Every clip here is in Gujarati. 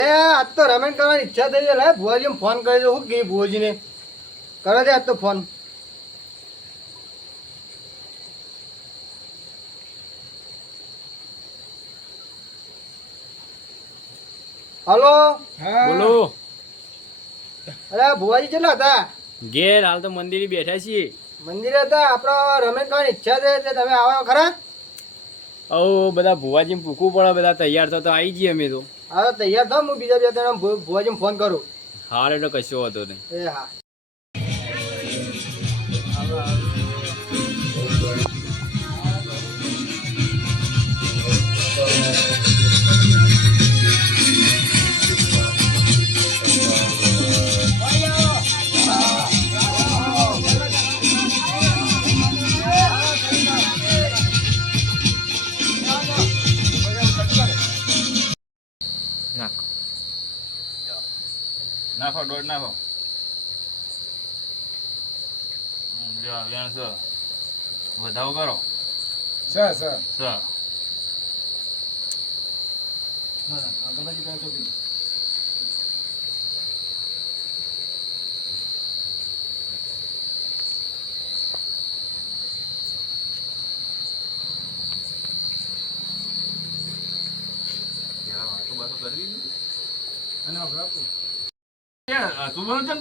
આજ તો રમેન કરવાની ઈચ્છા થઈ છે. લે ભુવાજીને ફોન કરી દો. શું કહી ભુવાજીને કરે દે આજ તો ફોન. હલો. બોલો. અરે ભુવાજી કેટલા હતા? ઘેર હાલ તો મંદિરે બેઠા છીએ. મંદિરે હતા. આપણો રમેન કરવાની ઈચ્છા છે એટલે તમે આવો ખરા? બધા ભુવાજી પૂછવું પડે, બધા તૈયાર થતો આવી જઈએ અમે તો. હા તૈયાર થાવ. હું બીજા બે જણા ભુવાજીને ફોન કરું. હાર એટલે કશો હતો નહીં. એ હા. નાખો દોડ નાખો. વધાવો કરો.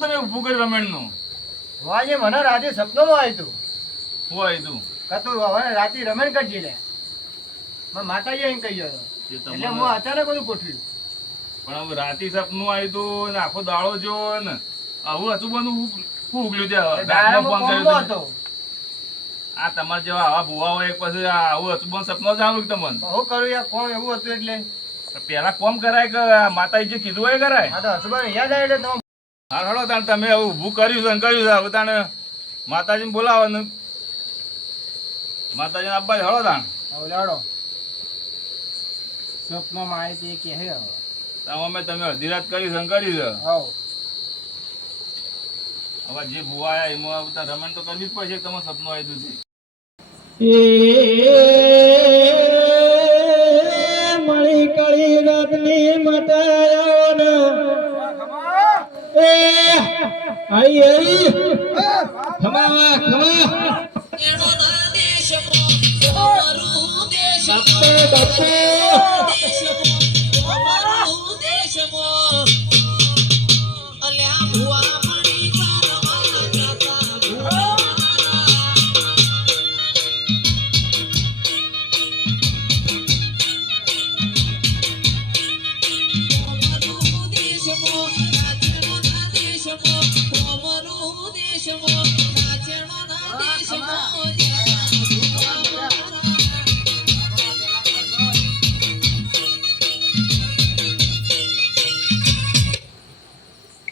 તમે ઉભું કર્યું રમેણ નું? ભુવાજી મને રાતે સપનોમાં આવ્યું હતું. શું આવ્યું તું? કતું હવે રાતે રમેન કરજે લે. માતાજી અહીં કહી ગયો એટલે હું અચાનક બધું ગોઠવ્યું. પણ હવે રાતી સપનું આવ્યું તું ને આખો દાડો જો ને આવું હતું બધું શું ઉગલ્યું ત્યાં? આ તમારે જેવા આવા ભુવા હોય પછી આવું હતું પણ સપનું જ આવ્યું તમને? હું કરું યાર કોમ એવું હતું એટલે પેલા કોમ કરાય કે માતાજી જે કીધું હોય કરાય? હા તો હસુબાને યાદ આવે એટલે તમે હા હળો તાણ તમે હવે ઊભું કર્યું છે ને કર્યું છે. હવે તાણે માતાજીને બોલાવો ને માતાજીને આપવા હળો તાણ. હવે લાડો સપનામાં આવે તે કે હે હવે અમે તમે અડધી રાત કરી છે ને કર્યું છે. આવો હવે જે ભુવા આવ્યા એમાં બધા રમણ તો કરવી જ પડશે. તમે સપનું આવ્યું છે મળી કળી રાતની મટાયો એ આઈ આઈ ખમા ખમા એનો ના દેશ અમારું દેશ બાપે અમારું દેશ અલ્યા ભુવા પડી મારા કાકા ભુવા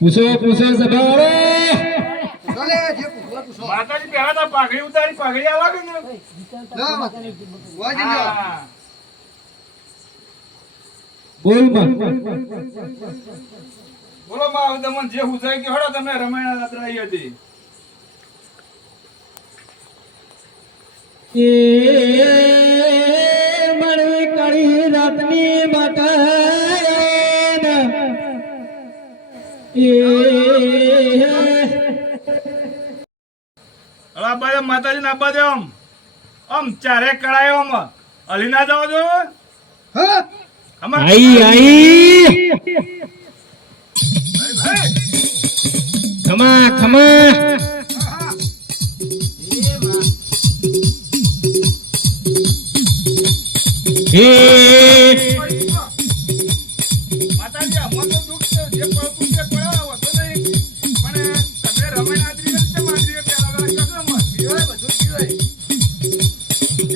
પૂછો પૂછો સભારે ચાલે જે પૂછવા પૂછો. માતાજી પહેલા તો પાઘડી ઉતારી પાઘડી આવા કે ને ભુવાજી લ્યો. હા. બોલ બા બોલો માં તમને જે હુજાય કે હળો તમે રમાયણ રાત્રાઈ હતી. એ મળી કળી રાતની મટાયો એ અલા માતાજી ના આપવા દે આમ ચારે કળાયો આમ હલી ના જાવ છો. હા આઈ આઈ ખમા ખમા હે માતાજી અમને તો દુઃખ છે જે પડતું છે પડાવો તો નહીં પણ તમે રમાયણ આદરી છે માદરી પેલા કસમ પીવાય બધું પીવાય.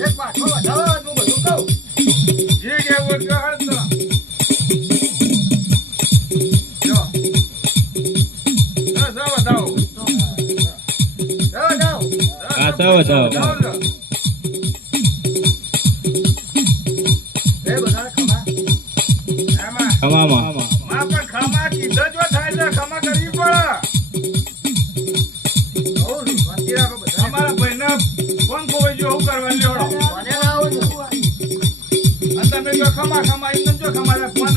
એક પાછો વધાવો હું બધું કહું. જે કેવું કે હળ તો જો બતાવો જાઓ જાઓ. આતા બતાવો એ બધા ખમા. એમાં ખમામાં માં પણ ખમા કીધો જો થાય છે ખમા કરવી પડે. બહુ શાંતિ રાખો બધા. અમારા ભાઈને કોણ ખોવાઈ ગયો શું કરવાનું લેવડો કોને ના આવું છું? અને તમે જો ખમા ખમા એમ જો ખમા ફોન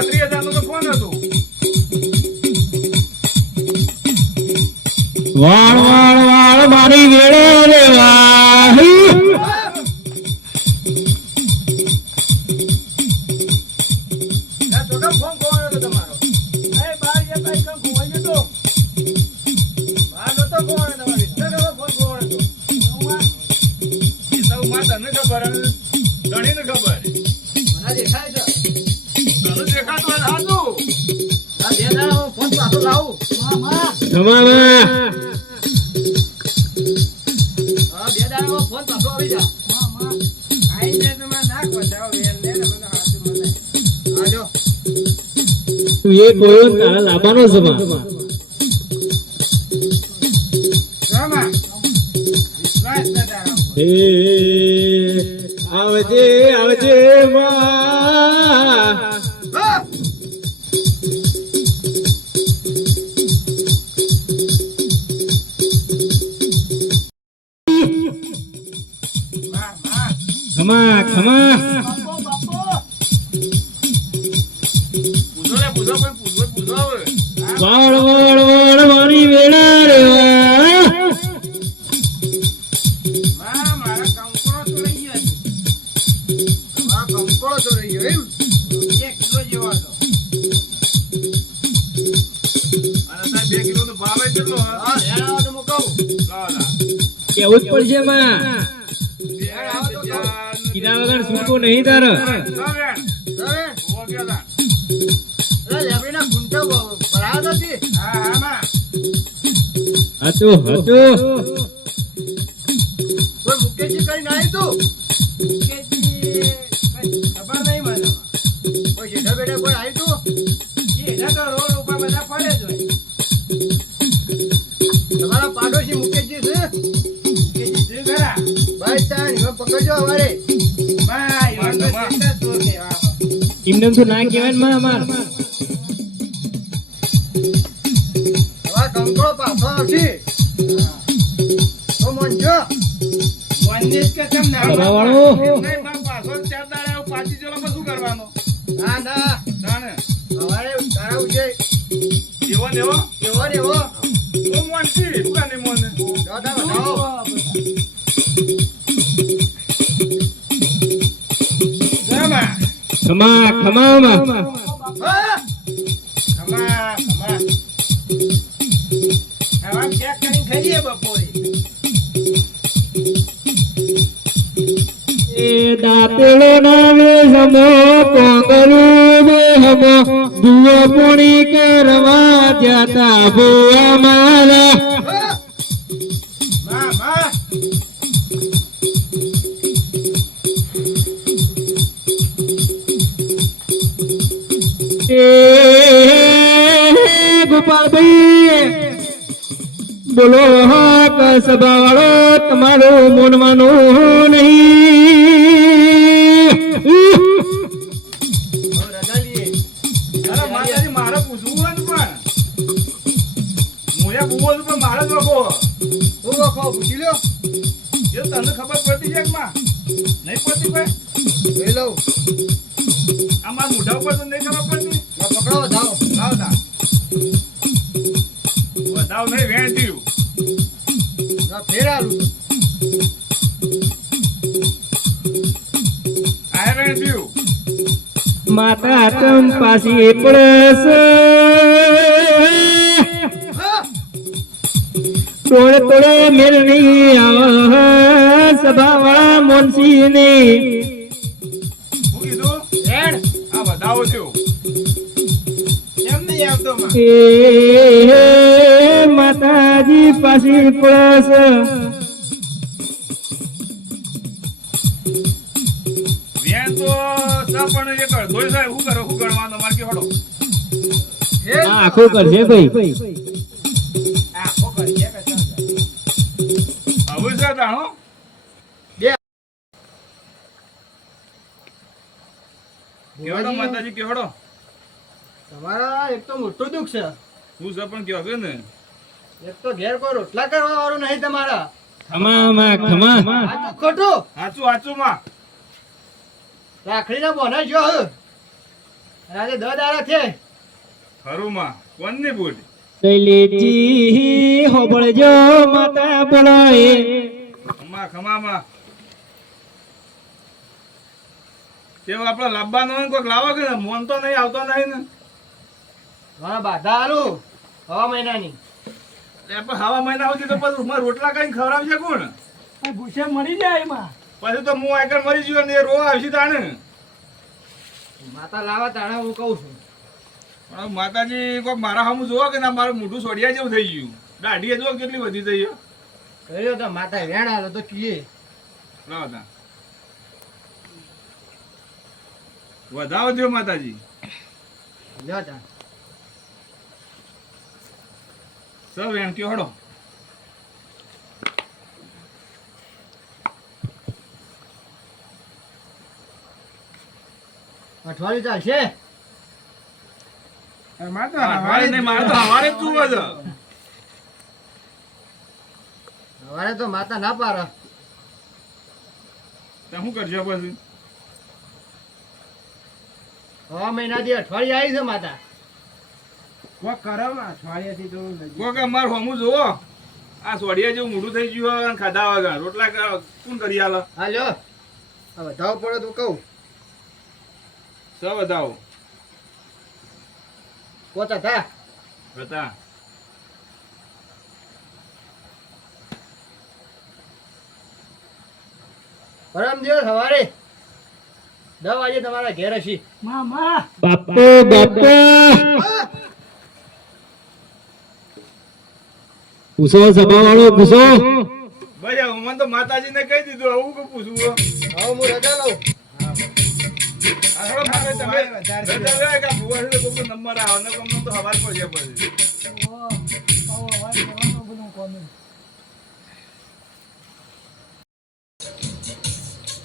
32,000 નું તો ફોન હતું. વાળ વાળ વાળ મારી વેળે લેવા ના છોકરા ફોન કોવાનો હતો તમારો એ બાર ગયા તા એકમ ખોવાઈ ગયો તો બાર નતો કોવાનો તમારો વિઠ્ઠલ ફોન કોવાનો હતો એ તો માં તને ખબર અને ધણીને ખબર. મને દેખાય છે તને દેખાતું હોય સાચું. આ બે દાડા હું ફોન પાછો લાવું તમારા હા બે દાડા ફોન પાછો આવી જા આઈ જાય તો મને નાખ બતાવો વેલ લે ને મને હાથ મને આજો તું એ કોયો ને તારા લાવવાનો છે માં રામા વિશ્વાસ ન તારા ઉપર. એ આવજે આવજે માં હા ખમા ખમા પૂછો લે પૂછો કોઈ પૂછો હવે. વાળ વાળ વાળ મારી વેળા રેવા માં મારા કંકોળો તો રહી ગયો છે મારા કંકોળો તો રહી ગયો એમ 1 કિલો જેવો હતો અને સાહેબ 2 કિલો નો ભાવ કેટલો હે? હા હેડ આવો તો હું કહું લાવો લા. કેવું જ પડશે માં બે કીધા વગર છૂટકો નહીં તારે વેણ. હવે ઉભો ગયો તા. અરે લેબડીના ગુંઠો ભરાયો નથી હા હા માં. હતું હતું કોઈ મુકેશજી કરીને આવ્યું તું મુકેશજી કઈ ખબર નહીં મને કોઈ જેઠા બેઠા કોઈ આવ્યું તું એના તો રોડ ઉપર બધા પડે જ હોય તમારા પાડોશી મુકેશજી છે મુકેશજી છે ખરા ભાઈ તાન હવે પકડજો અમારે ભાઈ માં, એમને માં. કેટલા ચોર કહેવા એમને તો ના કહેવાય ને માં અમાર હવે કંકોળો પાછો આવશે તો મનજો મનને જ કે કેમ ના દબાવાળો નહીં, માં પાછો 4 દાડા આવું પાછી ચલો પછી શું કરવાનું? ના ના તાણે. સવારે તારા ઉઠે એવો ને એવો? એવો ને એવો તો મોનસી, શું કાને મોને? દાદા બતાવો જામા. ખમા ખમા માં હા ખમા ખમા હવે ચેક કરીને ખાઈએ બપોરે એ દાતેલો નામે સમો કોંગરું બે હમો દુઓ પૂણી કરવા જાતા ભુવા મારા માં માં એ ગોપાલભાઈ બોલો હક સભાવાળો તમારો મોનવાનું નહીં રજા લઈએ અરે માતાજી, મારે પૂછવું હોય ને પણ. મુએ બુવો છું પણ મારે જ વખો. હું વખો પૂછી લ્યો એ તને ખબર પડતી છે કે માં? નહીં પડતી ભાઈ? લઈ લઉં આ મારા મોઢા ઉપર તો નહીં ખબર પડતી? પકડો વધાવો લાવ તા. વધાવ નહીં, વેણ થયું. ના ફેર આલું આ વેણ થયું. માતા ચંપાસી પડસ હા તોડે તોડે મેળવી આવા સભાવાળા મોનસીની શું કીધું? રેડ આ વધાવો થયો. કેમ નહીં આવતો માં એ માતાજી પાસી પડસ વેણ તો સા પણ એક અડધો છે. શું કરો, શું ગણવાનું? અમારે કે હળો. ફેર આખું કરશે ભાઈ આખો કરીએ કે ચાલ હવે છે તાણો. કેવડો માતાજી, કેવડો? તમારા એક તો મોટું દુઃખ છે શું છે પણ કયો કે ને? એક તો ઘેર કોઈ રોટલા કરવા વાળું નહીં તમારા ખમા માં ખમા આ તો ખોટું હાચું હાચું માં. રાખડીના બોના જો હ આજે 10 દાડા છે. ખરુંમાં કોણની ભૂલ? શૈલેજી હોબળજો માતા બોલાય ખમામાં તેઓ આપણે લાવવાનો હોય ને કોઈક લાવો કે મોન તો નહીં આવતો નહીં ને. મારા બાધા આલું હવા મહિનાની. એ પણ હવા મહિના સુધી તો પછી મારા રોટલા કઈ ખવડાવશે કોણ? ભૂસે મરી જાય એમાં. પછી તો હું આગળ મરી ગયો ને એ રો આવશે તાણે. માતા લાવા તાણે હું કહું છું. પણ માતાજી કોઈક મારા સામું જોવો કે ના મારું મોઢું સોડિયા જેવું થઈ ગયું. દાઢીએ જો કેટલી વધી થઈ ગયો. કહ્યું તો માતા વેણ આલો તો કીએ. લાવો તા વધાવો દો માતાજી. લ્યો તા. સૌ એમ કયો હડો. અઠવાડિયું ચાલશે. હવારે નહીં, મારે તો હવારે જ જુઓ છે. સવારે તો માતા ના પાડે. તો શું કરજો પછી? હવા મહિનાથી અઠવાડિયે આવી છે માતા. કોક અમારું હમું જોવો. આ સોડિયા જેવું મોઢું થઈ ગયું અને ખાધા વગર રોટલા કોણ કરી આલે? હા લ્યો. આ વધાવો પડે તો કહું. સૌ વધાવો પોતા થા. હતા. પરમ દિવસ સવારે 10 વાગે તમારા ઘેર હશી. બાપો બાપો પૂછો સભા વાળો પૂછો ભાઈ મને તો માતાજીને કહી દીધું આવું કે પૂછવું. હવે હું રજા લઉં. આ થોડો મારે તમે રજા લે કે ભુવા છે તો કોઈનો નંબર આવે ને કોમનો તો હવાર પડશે પછી.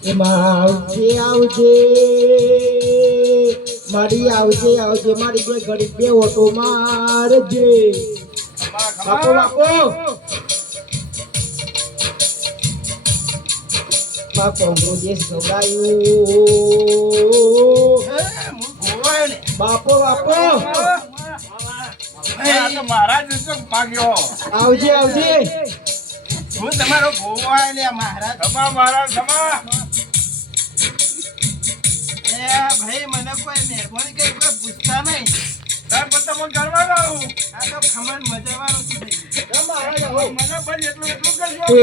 એમાં આવજે આવજે મારી આવજે આવજે મારી બે ઘડી બે ઓટો મારજે બાપો બાપો બાપો દેશ ગવડાયું બાપો બાપો આ તો મારા જ ભાગ્યો. આવજે આવજે હું તમારો ભોવા લે મહારાજ. ખમા મારા ખમા. એ ભાઈ મને કોઈ મહેરબાની કરી કોઈ પૂછતા નહીં. તાર બધા મને કરવા દઉં. આ તો ખમણ મજાવાળો છે ભાઈ. મને બસ એટલું કરજો. એ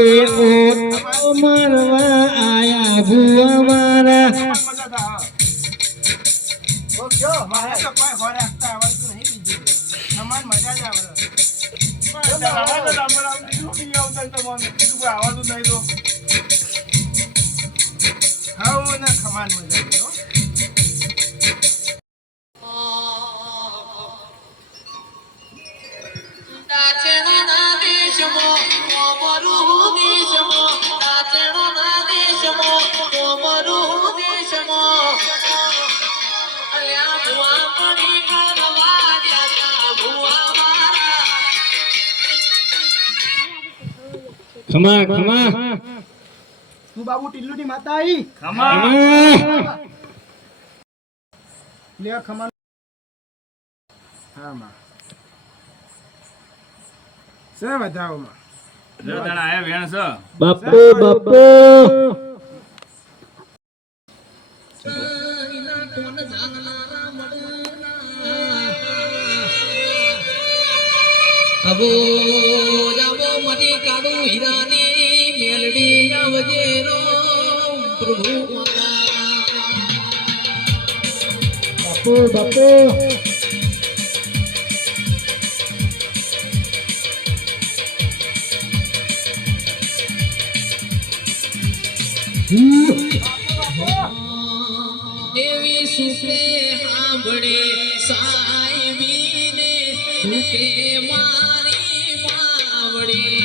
ઓ મારવા આયા ભુવા મારા મજા થા. તો કયો મારે તો કોઈ હોર રાખતા આવડતું નહીં બીજું. ખમણ મજા જ આવડે. હાઉ ને ખમણ મજા આવે હો. દાચેણાના દેશમાં કોમરું દેશમાં દાચેણાના દેશમાં કોમરું દેશમાં અલ્યા ભુવા પડી કરવા જતા ભુવા મારા ખમા ખમા તું બાબુ ટીલ્લુની માતા આવી. ખમા. લે ખમણ. હા માં. સે વધાવો માં. જો તને આયા વેણ છે. બાપો બાપો ના કોણ જાણનારા મળના અબો જાવો મની કાડુ હીરાની મેલડી આવજે રો પ્રભુ બાપો બાપો દેવી સુખે સાંભળે સાહેબીને સુખે મારી માવડી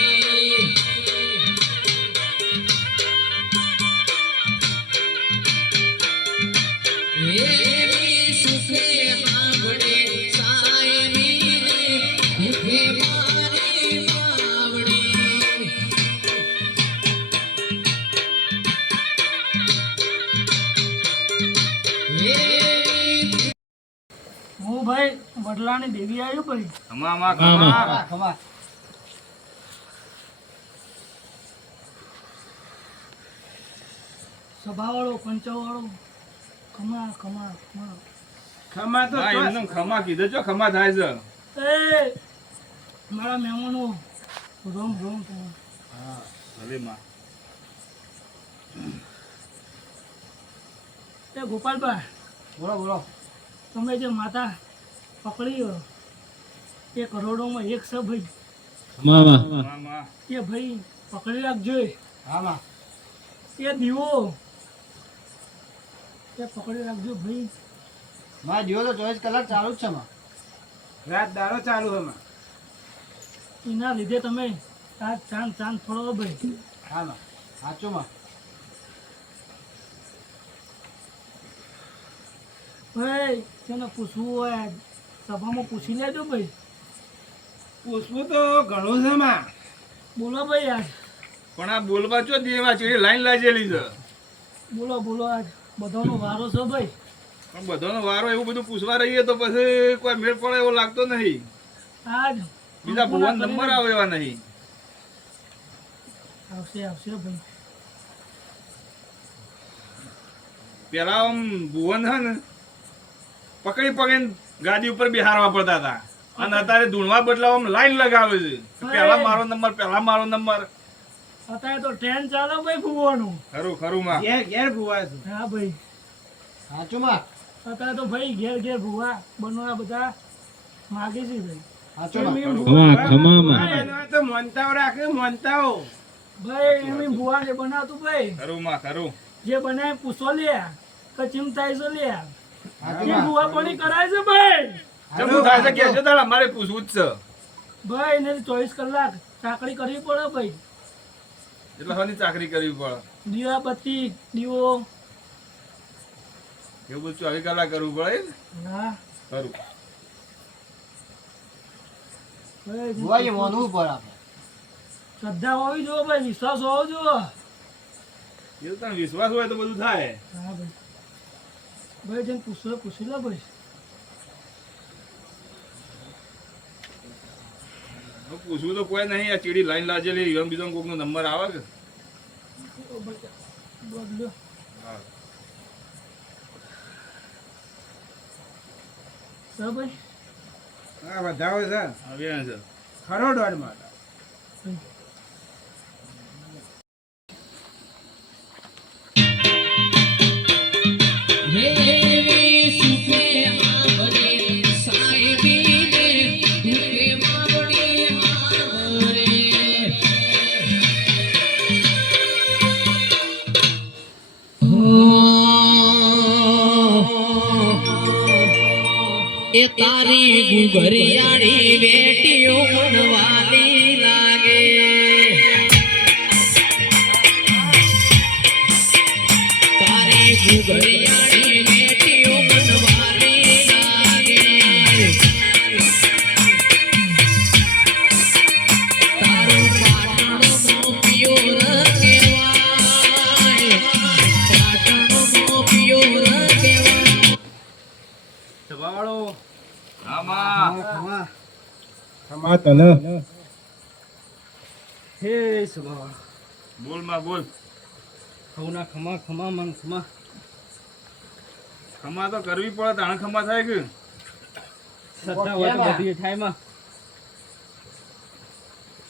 દેવી સુખે સાંભળે સાહેબીને સુખે મારી માવડી વડલાની દેવી આવ્યું ભાઈ. ખમા ખમા ખમા સભાવાળો, પંચવાળો, ખમા ખમા ખમા. ખમા તો હા, એમને ખમા કીધું છો ખમા થાય છે એ મારા મહેમાનો રોમ રોમ તમે. ભલે માં એ ગોપાલભાઈ, બોલો બોલો તમે જે માતા પકડી હો, એ કરોડોમાં એક છે ભાઈ. માં એ ભાઈ પકડી રાખજો. હા માં એ દીવો એ પકડી રાખજો ભાઈ. માં જીવો તો 24 કલાક ચાલુ જ છે માં રાત દાડો ચાલુ છે માં એના લીધે તમે આ ચાંદ ચાંદ ફળો ભાઈ. હા માં સાચું માં ભાઈ તેને પૂછવું હોય સભામાં પૂછી લેજો ભાઈ. પૂછવું તો ઘણું છે માં બોલો ભાઈ આજ, પણ આ બોલવા ચો દેવા ચીડી લાઈન લાગેલી છે બોલો બોલો આજ બધાનો વારો છે ભાઈ. પણ બધાનો વારો એવું બધું પૂછવા રહીએ તો પછી કોઈ મેળ પડે એવો લાગતો નહીં. આજ બીજા ભુવન નંબર આવે એવા નહીં. આવશે આવશે ભાઈ. પેલા આમ ભુવન છે ને પકડી પકડીને ગાદી ઉપર બિહારવા પડતા હતા અને અત્યારે ધૂણવા બદલા આમ લાઈન લગાવે છે પેલા મારો નંબર પેલા મારો નંબર. અત્યારે તો ટ્રેન ચાલે ભાઈ ભૂવાનું. ખરું ખરું માં ઘેર ઘેર ભૂવા છે હા ભાઈ, સાચું માં અત્યારે તો ભાઈ ઘેર ઘેર ભૂવા બનવા બધા માગે છે ભાઈ. સાચું માં એમ ભૂવા તો મોનતાઓ રાખે મોનતાઓ ભાઈ એમ ભૂવા જે બનાવતું ભાઈ, ખરું માં ખરું. જે બનાવે પૂછો લે કે ચિમતાઈ છો લે. સાચું એ માં ભૂવા પડી કરાય છે ભાઈ. જમવું થાય છે કે છે તારા અમારે પૂછવું જ છે ભાઈ એને 24 કલાક ચાકરી કરવી પડે ભાઈ. એટલે હની ચાકરી કરવી પડે દીવા બત્તી દીવો. એવું બધું 24 કલાક કરવું પડે ને? હા ખરું. ભાઈ ભૂવા એ માનવું પડે આપણે શ્રદ્ધા હોવી જોઈએ ભાઈ, વિશ્વાસ હોવો જોઈએ. એ તો તને વિશ્વાસ હોય તો બધું થાય. હા ભાઈ, ભાઈ જેને પૂછી લો ભાઈ. હવે પૂછવું તો કોઈ નહીં. આ ચીડી લાઈન લાગેલી એમ બીજો કોઈકનો નંબર આવે કે બોલ્યો હા. સર ભાઈ. હા વધાવો છે આવ્યા છે ખરો દોડ માં હેવી સુખે આવરે સાહેબીને દુખે માવડી આવરે એ તારી ગુગરિયાળી બેટીઓ મનવાલી લાગે તારી ગુગરિયાળી બેટીઓ મનવાલી લાગે તારું પાટણનો પિયોર કહેવાય પાટણનો પિયોર કહેવાય સભાવાળો આમાં ખમા તને હે સભાવાળો બોલ માં બોલ. ખવના ખમા ખમા મન ખમા. ખમા તો કરવી પડે તાણે ખમા થાય કે શ્રદ્ધા હોય તો બધી થાય માં.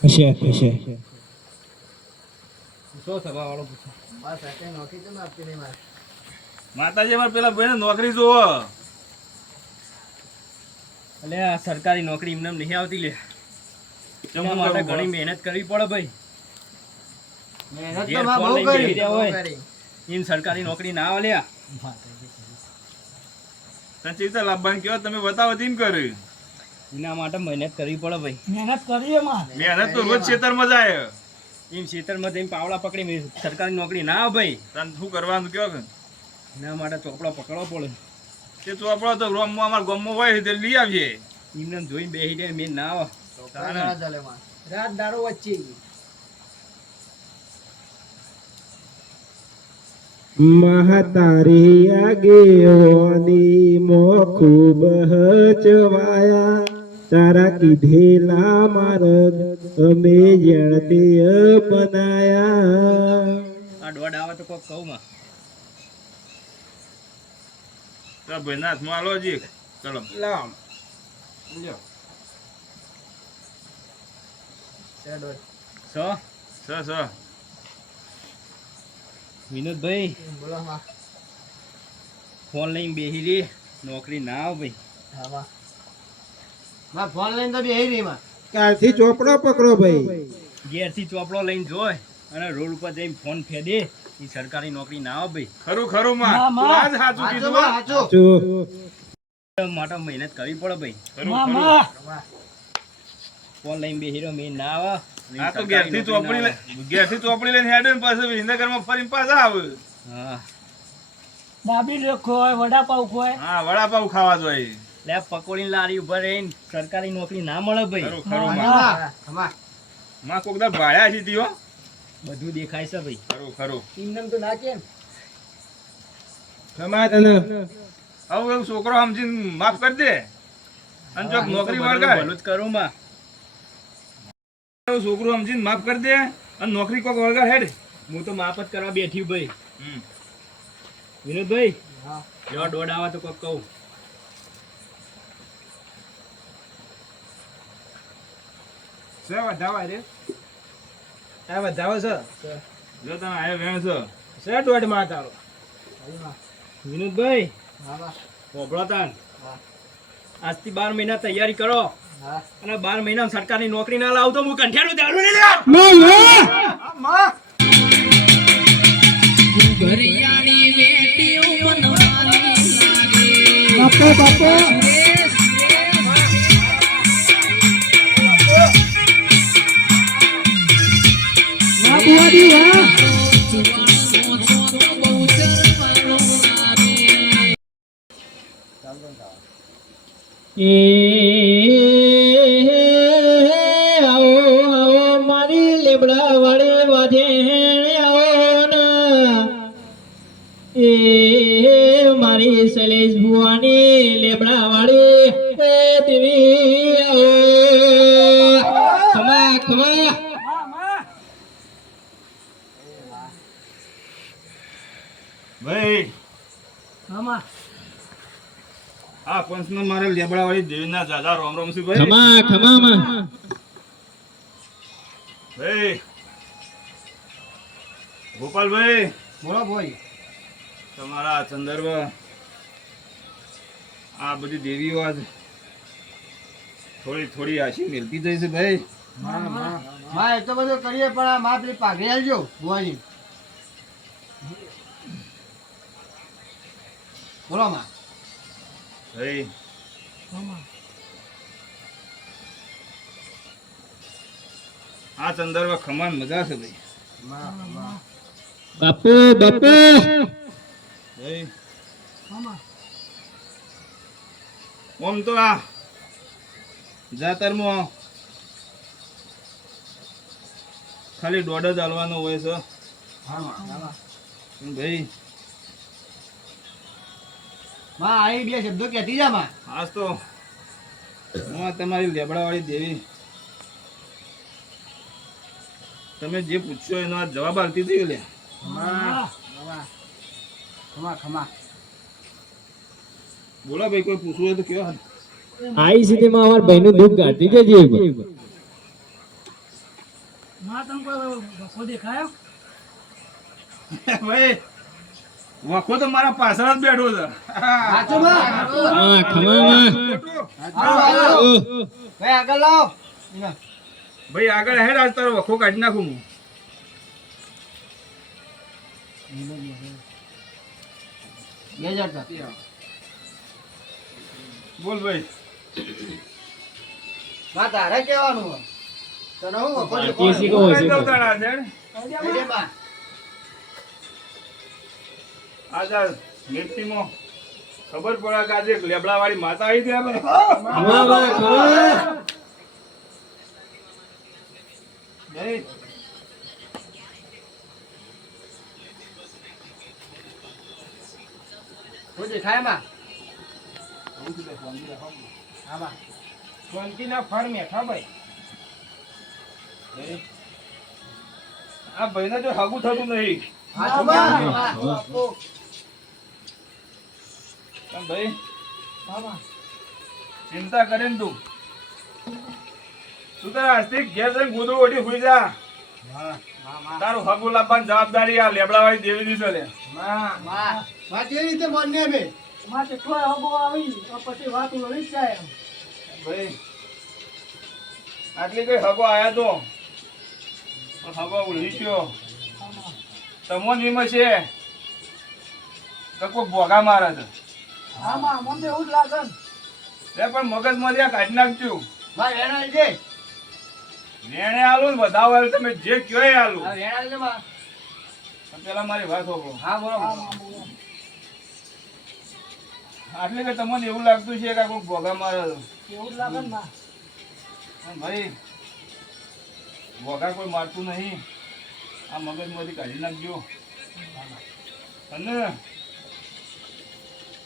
હશે હશે પૂછો સભાવાળો પૂછો. માતાજી અમારે પેલા ભાઈને નોકરી જોવો. એટલે આ સરકારી નોકરી એમને નહીં આવતી લે. કેમ એના કરવું માટે પડે? ઘણી મહેનત કરવી પડે ભાઈ. મહેનત ઘેર તો માં ફોન બહુ લઈને બેહી કરી રહ્યા હોય. એમ સરકારી નોકરી ના આવે લ્યા. તને ચિંતા લાભવાની કેવો તમે બતાવો તેમ કરે. એના માટે મહેનત કરવી પડે ભાઈ. મહેનત કરીએ માં. મહેનત તો રોજ ખેતરમાં જાય. એમ ખેતરમાં જઈને પાવડા પકડી સરકારી નોકરી ના આવે ભાઈ. તને શું કરવાનું કયો કે એના માટે ચોપડા પકડવો પડે. તે ચોપડો તો રોમમાં અમારા ગામમાં હોય તે લઈ આવીએ. એમને જોઈને બેસી જાય મેં ના આવે. રાત દાડો વચ્ચે મહાતારી આગેવાની મો ખૂબ હચવાયા તારા કીધેલા માર્ગ અમે જણતે બનાયા આ દોડ આવે તો કોક કહું માં તો ભાઈ ના હાથમાં આલો જી ચલો લાવ લ્યો સ સ વિનોદભાઈ બોલો માં ફોન લઈને બેહી રે નોકરી ના આવ ભાઈ માં ફોન લઈને તો બેહી રહી માં કાલથી ચોપડો પકડો ભાઈ ઘેરથી ચોપડો લઈને જોય અને રોડ ઉપર જઈને ફોન ફેદે એ સરકારી નોકરી ના આવે ખરું ખરું માં હા, માં. તું આજ સાચું હાચો કીધું માં હો. હાચો જો ભાઈ માટે મહેનત કરવી પડે ભાઈ ખરું માં ખરું માં ફોન લઈને બેહી રહ્યો મેં ના આવે આ તો સરકારી ઘેરથી ચોપડી લઈને હેડે ને પાછું વિસનગરમાં ફરીને પાછા આવે હા દાબી લેખો હોય વડાપાવ ખોય હા વડાપાવ ખાવા જોઈએ લે પકોડીની લારી ઉપર રહીને સરકારી નોકરી ના મળે ભાઈ ખરું ખરું હા. માં માં માં કોક દા ભાળ્યા છે tío બધું દેખાય છે ભાઈ ખરું ખરું ઇન્દમ તો નાખે ને ખમા તને આવું એવું છોકરો સમજીને માફ કરી દે અને જો નોકરી વળગાય ભલું જ કરું માં એવું છોકરું સમજીને માફ કરી દે અને નોકરી કોક વળગાડ હેડ હું તો માપ જ કરવા બેઠી ભાઈ હમ. વિનોદભાઈ હા જો દોડ આવે તો કોક કહું સે વધાવા રે આ વધાવો છે જો તને આયો વેણ છે સે દોઢ માં તારો વિનોદભાઈ હા માં હોભળો તાન હા. આજથી 12 મહિના તૈયારી કરો હા અને 12 મહિના સરકારની નોકરી ના લાવ તો હું કંઠિયાનું દારૂ લઈ લે માં ઘરિયાળી વેટીઓ મનવાની લાગે બાપો બાપો વાહ બુઆજી વાહ જુવાનો છો તો બહુ ચરવાળો લાગે એ આવો આવો મારી લેબડા વાળે વાજે આવો ના એ મારી સલેશ ભુવાની લેબડા વાળી એ દેવી આવો ખમા ખમા ભાઈ હા માં આ પંચનો મારે લેબડા વાળી દેવીના દાદા રોમ રોમ છે ભાઈ ખમા ખમા માં ભાઈ ગોપાલભાઈ બોલો ભાઈ તમારા સંદર્ભ આ બધી દેવીઓ આજ થોડી થોડી આશી મિલતી જાય છે ભાઈ માં એ તો બધું કરીએ પણ આ માં પેલી પાઘડી આવજો બુઆજી બોલો માં ભાઈ હા માં આ સંદર્ભ ખમાન મજા છે ભાઈ બાપુ બાપુ ભાઈ હા માં ઓમ તો આ જાતરમાં ખાલી દોઢ જ હાલવાનો હોય છે ભાઈ માં આવી બે શબ્દો કહેતી જા માં આજ તો હું આ તમારી લેબડાવાળી દેવી તમે જે પૂછ્યો એનો આ જવાબ આલતી હતી લે ખમા ખમા બોલો ભાઈ કોઈ પૂછવું હોય તો કયો આઈ સ્થિતિમાં અમારા ભાઈનું દુઃખ કાઢી જજે માં તને કોઈ વખો દેખાયો ભાઈ વખો તો મારા પાછળ જ બેઠો છે સાચો માં હા ખમા ખોટું? ભાઈ આગળ લાવો ભાઈ આગળ હેડ આજ તારો વખો કાઢી નાખું હું બે હજાર ટકા બોલ ભાઈ માં તારે કહેવાનું હોય. તને હું વખો છે, કેસી કોણ? કહો છે ઉતારા છે હેડ. કહેજે માં. આજ આ મીટિંગમાં ખબર પડે કે આજે એક લેબડાવાળી માતા આવી હતી આપણે ખમા બા ખમા નહીં કોઈ દેખાય માં આવું છે શાંતિ રાખો. આમાં શાંતિના ફળ મેઠા ભાઈ ભાઈ, આ ભાઈને જો હગું થતું નહીં હા બાપુ પણ ભાઈ બાબા ચિંતા કરે ને તું તારા આજથી ઘેર જઈને ગોદડું ઓઢી સુઈ જા. તારું હગું લાવવાની જવાબદારી આ લેબડાવાળી દેવીની છે લે. માં કેવી રીતે માન્ય બે માં કેટલો હગો આવી તો પછી વાત વળી જ જાય એમ. ભાઈ આટલી કઈ હગો આયા તો પણ હગો ઉલડી ગયો. તમો નિયમ છે કે કોઈ ભોગા મારે છે. હા માં મને તો એવું જ લાગે ને. લે પણ મગજમાંથી આ કાઢી નાખજો. માં વેણા છે વેણે આલું ને બધા વાળું તમે જે કયો એ આલું. હા વેણા છે માં પણ પેલા મારી વાત હોભળો. હા બોલો આટલે કે તમને એવું લાગતું છે કે કોઈ ભોગા મારે છે. એવું જ લાગે ને માં. પણ ભાઈ ભોગા કોઈ મારતું નહીં. આ મગજમાંથી કાઢી નાખજો અને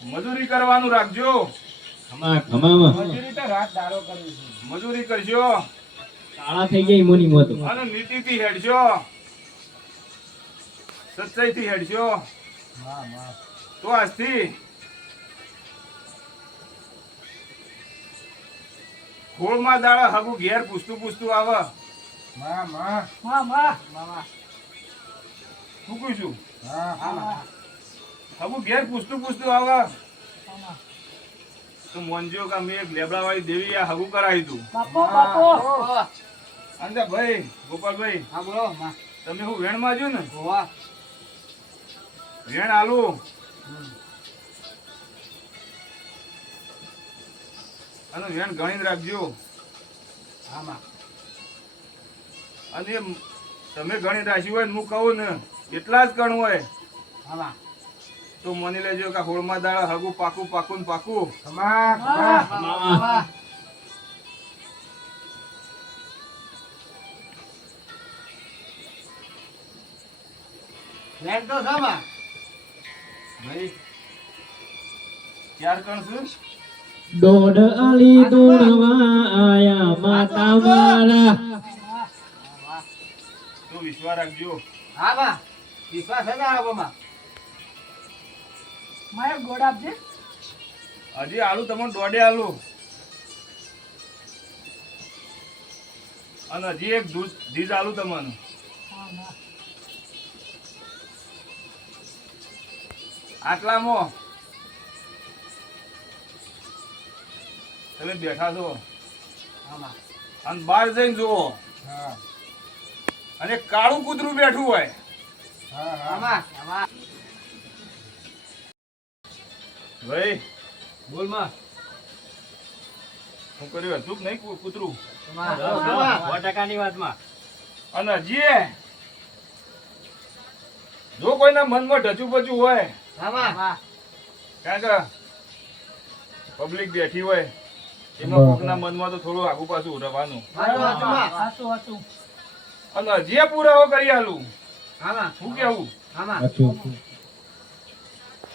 મજૂરી કરવાનું રાખજો. મજૂરી તો રાત દારો કરવી છે મજૂરી કરજો કાળા થઈ જાય મોની મોતો અને નીતિથી હેડજો, સચ્ચાઈથી હેડજો. તો આજથી ખોળમાં દાડા હગું ઘેર પૂછતું આવે. માં માં માં માં મામા શું કહું છું? હા હા હગું ઘેર પૂછતું આવે માં. તો મોનજો કે અમે એક લેબડાવાળી દેવી આ હગું કરાવી તું. બાપો બાપો અને ભાઈ ગોપાલભાઈ હા બોલો માં તમે હું વેણમાં જો ને હોવા વેણ આલું અને વેણ ગણીને રાખજો. હા માં અને એમ તમે ગણી રાખ્યું હોય ને હું કહું ને એટલા જ ગણ હોય હા માં તો માની લેજો કે હોળમાં દાડા હગું પાકું ને પાકું. માં માં લેટ તો સામા ભાઈ ક્યાર કણ છું દોડ અલી દોડવા આયા માતા મારા તો વિશ્વાસ રાખજો. હા માં વિશ્વાસ છે ને આમાં માં એક ગોળ આપજે. હજી આલુ તમને દોડે આલુ અને હજી એક દીજ આલુ તમને. હા માં આટલામાં તમે બેઠા છો હા માં અને બહાર જઈને જુઓ હા અને કાળું કૂતરું બેઠું હોય. હા હા માં ભાઈ બોલ માં હું કર્યું હતું કે નહીં કૂતરું? માં 100% વાતમાં અને હજી જો કોઈના મનમાં ઢચું પચું હોય હા માં કારણ કે પબ્લિક બેઠી હોય એમાં કોકના મનમાં તો થોડું આગુ પાછું રહેવાનું. સાચું સાચું. અને હજી પુરાવો કરી આલું. હા માં શું કેવું? હા માં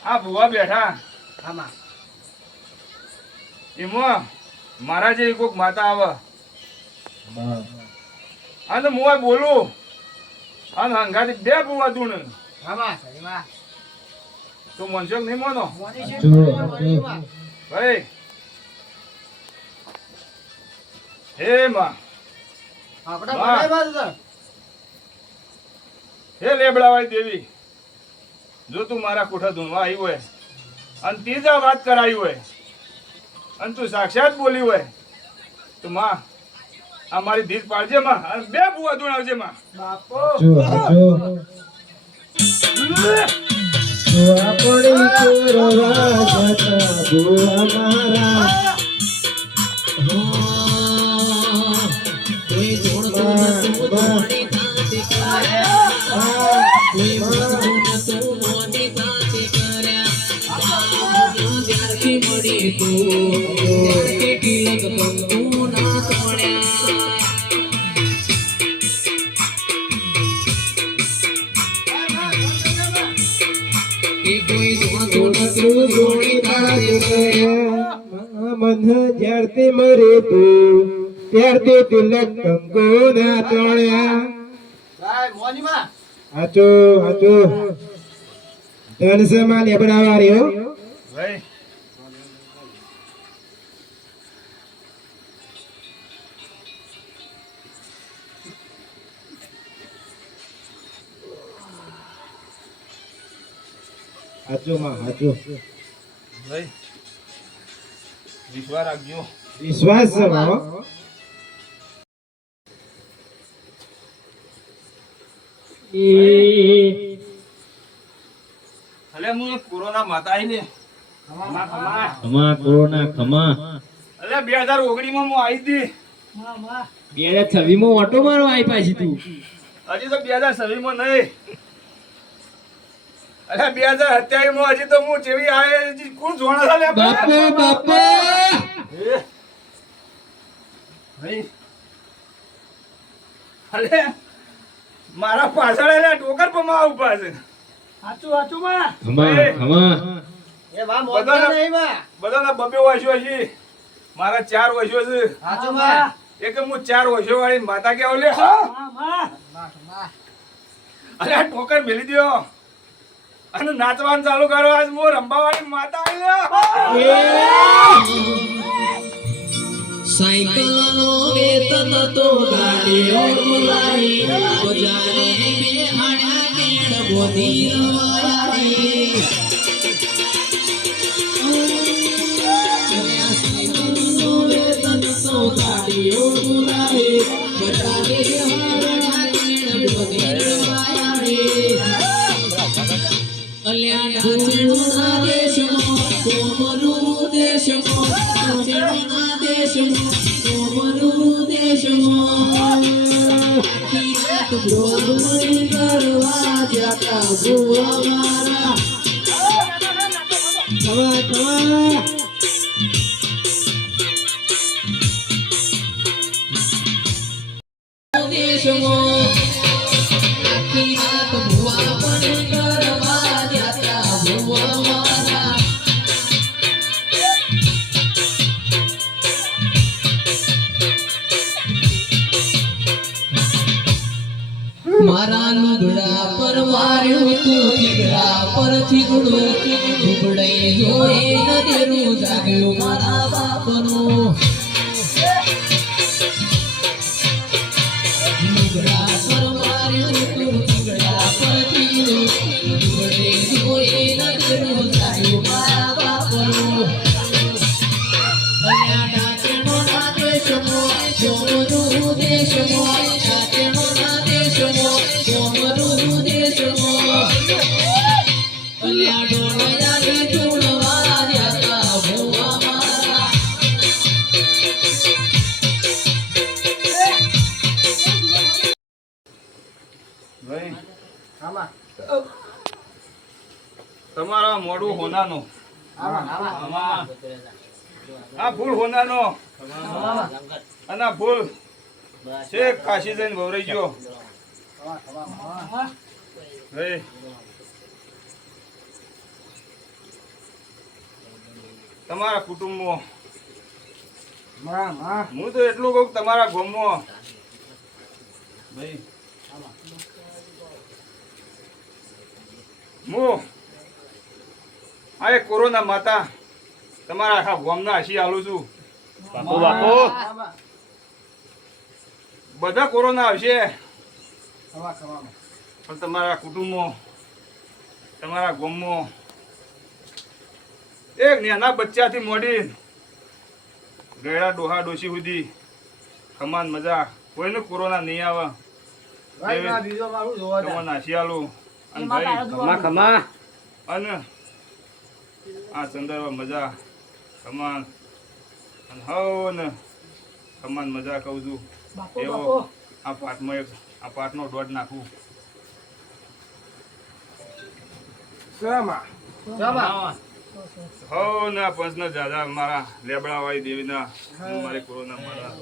આ ભુવા બેઠા હા માં એમાં મારા જે કોક માતા આવે અને હું આ બોલું અને હંગાથી બે ભુવા તું હા માં સહી માં તો મનશો નહીં મોનો મોની છે ભાઈ. હે માં આપણે વાહ. બરાબર બાજુ હે લેબડાવાળી દેવી, જો તું મારા કોઠા ધૂણવા આવી હોય અને ત્રીજા વાત કરાવી હોય અને તું સાક્ષાત બોલી હોય તો માં આ મારી ધીર પાડજે માં અને બે ભુવા ધૂણાવજે માં. બાપો કોઈ જ્યારથી મરે તું ત્યારથી તિલક કંકુના તોડ્યા. ભાઈ મોનીમાં હાચો હાચો ધનસમાં લેબડાવા રહ્યો. ભાઈ હાચો માં હાચો ભાઈ વિશ્વાસ રાખજો. વિશ્વાસ છે મારો. અલે હું એક કોરોના માતા આવીને ખમા કોરોના ખમા અલે 2019 માં હું આવી હતી. માં માં 2026 માં ઓટો મારો આવી પાછી તું. હજી તો 2026 માં નહીં. અલે 2027 માં હજી તો હું જેવી આવે હજી કોણ જોણા લે બાપો બાપો ભાઈ અલે મારા પાછળ એટલે ટોકર પમા ઉભા છે. સાચું સાચું માં ખમા ખમા એ માં મોનતા નહીં માં બધાના બબે વર્ષો છે, મારા 4 વર્ષો છે. હાચું માં એક હું 4 વર્ષો વાળી માતા કે ઓલે માં માં અરે આ ટોકર મેલી દ્યો અને નાચવાનું ચાલુ કરો. આજ હું રંબા વાળી માતા આવી સાયકલનો વેતન તો ગાડીઓ બોલાવી બજારે બેહાડ્યા કેડ બોધી રવાયાની સાયકલનો વેતન તો ગાડીઓ બોલાવી બજારે બેહાડ્યા કેડ બોધી રવાયાની અલ્યા નાચણના દેશમાં કોમરું દેશમાં નાચણના દેશમાં કોમરું દેશમાં કિરાત બ્રોમણી કરવા જાતા ભુવા મારા ખવા ખવા દેશમાં કિરાત ભુવા પણ કરવા જાતા ભુવા મારા મારા લુગડા પર માર્યું તું થીગડા પર થીગડું લુગડાઈ જોઈ ન તેરું જાગ્યું મારા બાપનું લુગડા પર માર્યું તું થીગડા પર થીગડું લુગડાઈ જોઈ ન તેરું જાગ્યું મારા બાપનું અલ્યા નાચનો ના દેશમો સોમનું દેશમો નાચનો ના દેશમો સોમનું દેશમો અલ્યા ડોળિયાની ચૂડવા જાતા ભુવા મારા ભાઈ આમાં તમારા મોઢું હોનાનો આમાં આ ફૂલ હોનાનો અને આ ફૂલ છેક કાશી જઈને વવરાઈ ગયો. ભાઈ તમારા કુટુંબમાં હું તો એટલું કહું કે તમારા ગામમાં ભાઈ હું આ એક કોરોના માતા તમારા આખા ગામના આશી આલું છું. બાપો બાપો બધા કોરોના આવશે ખવા પણ તમારા કુટુંબમાં તમારા ગામમાં એક નાના બચ્ચાથી મોડી ગયડા ડોહા ડોશી સુધી ખમાન મજા કોઈને કોરોના નહીં આવે. ભાઈ માં બીજો મારું જોવા દે તમને આશી આલું અને એમાં ભાઈ તારા ખમા ખમા અને આ ચંદરવા મજા ખમાન અને હવ ને ખમાન મજા કહું છું. બાપો એવો બાપો આ પાટમાં એક આ પાટનો દોડ નાખું. જમા હવ ને આ પંચના જાજા મારા લેબડા વાળી દેવીના મારી કોરોના મારા